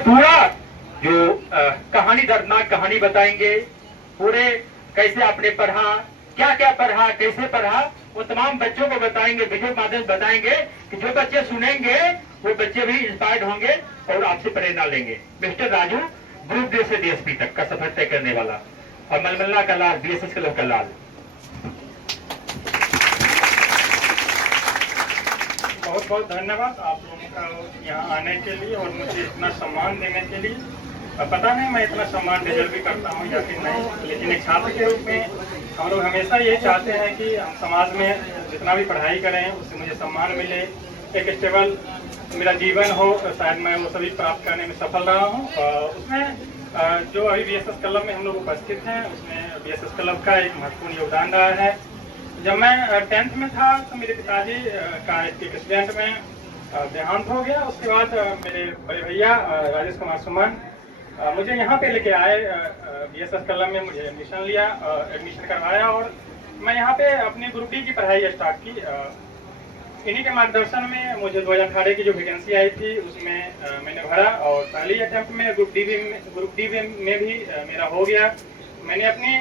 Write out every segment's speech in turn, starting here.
पूरा जो कहानी, दर्दनाक कहानी बताएंगे, पूरे कैसे आपने पढ़ा, क्या क्या पढ़ा, कैसे पढ़ा, वो तमाम बच्चों को बताएंगे, वीडियो माध्यम बताएंगे कि जो बच्चे सुनेंगे वो बच्चे भी इंस्पायर्ड होंगे और आपसे प्रेरणा लेंगे। मिस्टर राजू ग्रुप डी से डीएसपी तक का सफर तय करने वाला, और मलमल्ला का लाल, बीएसएस क्लब का लाल। बहुत बहुत धन्यवाद आप लोगों का यहाँ आने के लिए और मुझे इतना सम्मान देने के लिए। पता नहीं मैं इतना सम्मान डिजर्व भी करता हूँ या फिर नहीं, लेकिन एक छात्र के रूप में हम लोग हमेशा ये चाहते हैं कि हम समाज में जितना भी पढ़ाई करें उससे मुझे सम्मान मिले, एक स्टेबल मेरा जीवन हो। शायद मैं वो सभी प्राप्त करने में सफल रहा हूँ। उसमें जो अभी बीएसएस क्लब में हम लोग उपस्थित हैं, उसमें बीएसएस क्लब का एक महत्वपूर्ण योगदान रहा है। जब मैं 10th में था तो मेरे पिताजी का एक एक्सीडेंट में देहांत हो गया। उसके बाद मेरे बड़े भैया राजेश कुमार सुमन मुझे यहाँ पे लेके आए, बीएसएस क्लब में मुझे एडमिशन करवाया और मैं यहाँ पे अपनी ग्रुप डी की पढ़ाई स्टार्ट की। इन्हीं के मार्गदर्शन में मुझे 2018 की जो वैकेंसी आई थी उसमें मैंने भरा और पहली अटेम्प्ट में ग्रुप डी में भी मेरा हो गया। मैंने अपनी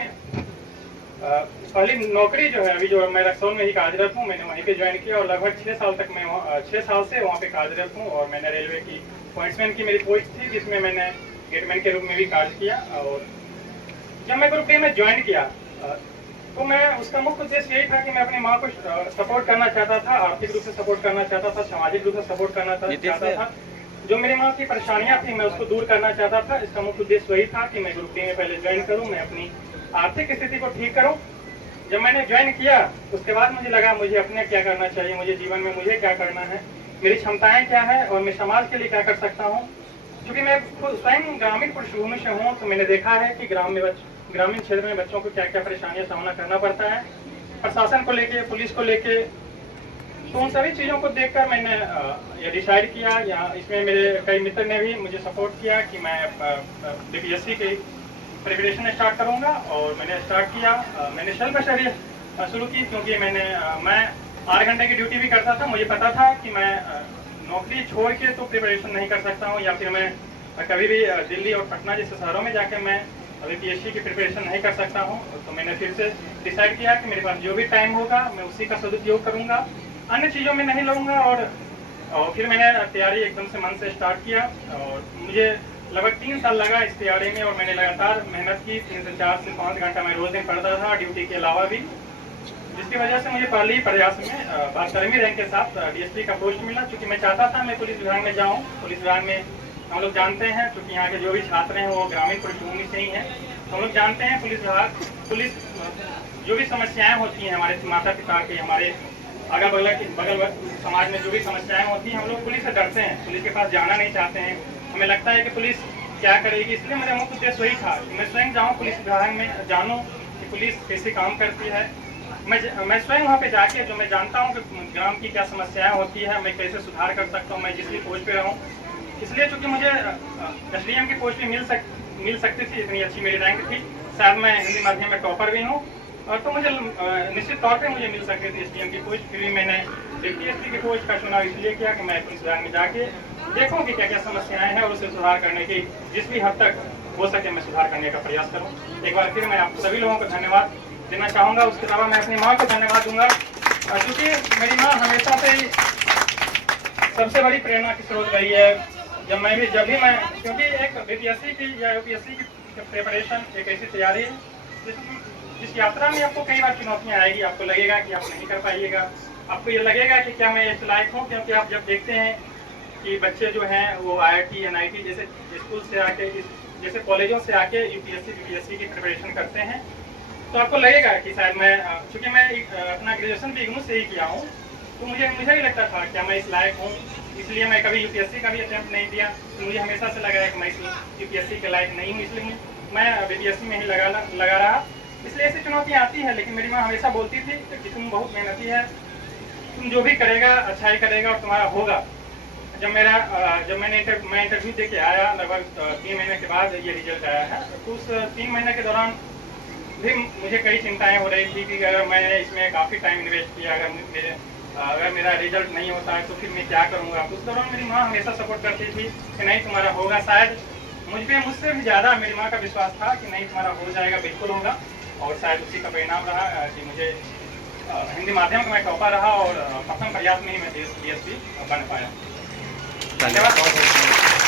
पहली नौकरी जो है, अभी जो मैं रक्सौल में ही कार्यरत हूँ, मैंने वहीं पे ज्वाइन किया और लगभग 6 साल तक मैं 6 साल से वहाँ पे कार्यरत हूँ। और मैंने रेलवे की पॉइंट्समैन की मेरी पोस्ट थी, जिसमें मैंने गेटमैन के रूप में भी कार्य किया। और जब मैं ग्रुप डी में ज्वाइन किया तो मैं उसका मुख्य उद्देश्य यही था कि मैं अपनी माँ को सपोर्ट करना चाहता था, आर्थिक रूप से सपोर्ट करना चाहता था, सामाजिक रूप से सपोर्ट करना चाहता था। जो मेरी माँ की परेशानियाँ थी मैं उसको दूर करना चाहता था। इसका मुख्य उद्देश्य वही था कि मैं ग्रुप डी में पहले ज्वाइन करूँ, मैं अपनी आर्थिक स्थिति को ठीक करूँ। जब मैंने ज्वाइन किया उसके बाद मुझे लगा मुझे अपने क्या करना चाहिए, मुझे जीवन में मुझे क्या करना है, मेरी क्षमताएं क्या है और मैं समाज के लिए क्या कर सकता हूँ। क्योंकि मैं स्वयं ग्रामीण पृष्ठभूमि से हूँ तो मैंने देखा है कि ग्रामीण क्षेत्र में बच्चों को क्या क्या परेशानियां सामना करना पड़ता है, प्रशासन को लेके, पुलिस को लेके। तो उन सभी चीज़ों को देखकर मैंने ये डिसाइड किया, या इसमें मेरे कई मित्र ने भी मुझे सपोर्ट किया कि मैं बीपीएससी की प्रिपरेशन स्टार्ट करूंगा। और मैंने स्टार्ट किया। मैंने सेल्फ स्टडी शुरू की, क्योंकि मैं 8 घंटे की ड्यूटी भी करता था। मुझे पता था कि मैं नौकरी छोड़ के तो प्रिपरेशन नहीं कर सकता हूँ, या फिर मैं कभी भी दिल्ली और पटना जैसे शहरों में जाके मैं बीपीएससी की प्रिपरेशन नहीं कर सकता हूँ। तो मैंने फिर से डिसाइड किया कि मेरे पास जो भी टाइम होगा मैं उसी का सदुपयोग करूँगा, अन्य चीज़ों में नहीं लूँगा। और फिर मैंने तैयारी एकदम से मन से स्टार्ट किया और मुझे लगभग 3 साल लगा इस तैयारी में। और मैंने लगातार मेहनत की, 3 से 4 से 5 घंटा मैं रोज दिन पढ़ता था ड्यूटी के अलावा भी, जिसकी वजह से मुझे पहले ही प्रयास में 12वीं रैंक के साथ डीएसपी का पोस्ट मिला। क्योंकि मैं चाहता था मैं पुलिस विभाग में जाऊँ। पुलिस विभाग में हम लोग जानते हैं, क्योंकि यहाँ के जो भी छात्र हैं वो ग्रामीण पृष्ठभूमि से ही हैं, तो हम लोग जानते हैं पुलिस जो भी समस्याएं होती हैं हमारे माता पिता के, हमारे अगल बगल समाज में जो भी समस्याएं होती हैं, हम लोग पुलिस से डरते हैं, पुलिस के पास जाना नहीं चाहते हैं। हमें लगता है कि पुलिस क्या करेगी। इसलिए मेरा मुख्य उद्देश्य वही था कि मैं स्वयं जाऊँ पुलिस विभाग में, जानूँ कि पुलिस कैसे काम करती है। मैं स्वयं वहाँ पे जाके जो मैं जानता हूँ कि ग्राम की क्या समस्याएं होती है, मैं कैसे सुधार कर सकता हूँ, मैं जिस भी पोस्ट पे रहूँ। इसलिए चूँकि मुझे एसडीएम की पोस्ट भी मिल सकती थी, इतनी अच्छी मेरी रैंक थी, शायद मैं हिंदी माध्यम में टॉपर भी हूँ, और तो मुझे निश्चित तौर पे मुझे मिल सकती थी एसडीएम की पोस्ट। फिर भी मैंने बीपीएससी की पोस्ट का चुनाव इसलिए किया कि मैं पुलिस विभाग में जाके देखूँ कि क्या क्या समस्याएं हैं और उसे सुधार करने की जिस भी हद तक हो सके मैं सुधार करने का प्रयास करूँ। एक बार फिर मैं आप सभी लोगों को धन्यवाद देना चाहूँगा। उसके अलावा मैं अपनी माँ को धन्यवाद दूंगा, क्योंकि मेरी माँ हमेशा से सबसे बड़ी प्रेरणा की स्रोत रही है। जब भी मैं क्योंकि एक बीपीएससी की या यूपीएससी की प्रिपरेशन एक ऐसी तैयारी है जिस यात्रा में आपको कई बार चुनौतियाँ आएगी, आपको लगेगा कि आप नहीं कर पाइएगा, आपको ये लगेगा कि क्या मैं इस लायक हूँ। क्योंकि आप जब देखते हैं कि बच्चे जो हैं वो आईआईटी एनआईटी जैसे स्कूल से आके, जैसे कॉलेजों से आके यूपीएससी बीपीएससी की प्रिपरेशन करते हैं, तो आपको लगेगा कि शायद मैं, चूँकि मैं अपना ग्रेजुएशन भी इग्नू से ही किया हूँ, तो मुझे ही लगता था क्या मैं इस लायक हूँ। इसलिए मैं कभी यूपीएससी का भी अटेम्प्ट नहीं दिया। तो मुझे हमेशा से लगा है कि मैं इस यूपीएससी के लायक नहीं हूँ, इसलिए मैं बीपीएससी में ही लगा रहा। इसलिए ऐसी चुनौतियाँ आती हैं, लेकिन मेरी माँ हमेशा बोलती थी कि तुम बहुत मेहनती है, तुम जो भी करेगा अच्छा ही करेगा और तुम्हारा होगा। जब मैं इंटरव्यू दे के आया लगभग 3 महीने के बाद ये रिजल्ट आया है, तो उस 3 महीने के दौरान भी मुझे कई चिंताएं हो रही थी कि अगर मैंने इसमें काफ़ी टाइम इन्वेस्ट किया, अगर मेरे अगर मेरा रिजल्ट नहीं होता है तो फिर मैं क्या करूँगा। उस दौरान मेरी माँ हमेशा सपोर्ट करती थी कि नहीं तुम्हारा होगा। शायद मुझसे भी ज़्यादा मेरी माँ का विश्वास था कि नहीं तुम्हारा हो जाएगा, बिल्कुल होगा। और शायद उसी का परिणाम रहा कि मुझे हिंदी माध्यम का मैं टॉपर रहा और प्रथम प्रयास में ही मैं DSP बन पाया। धन्यवाद।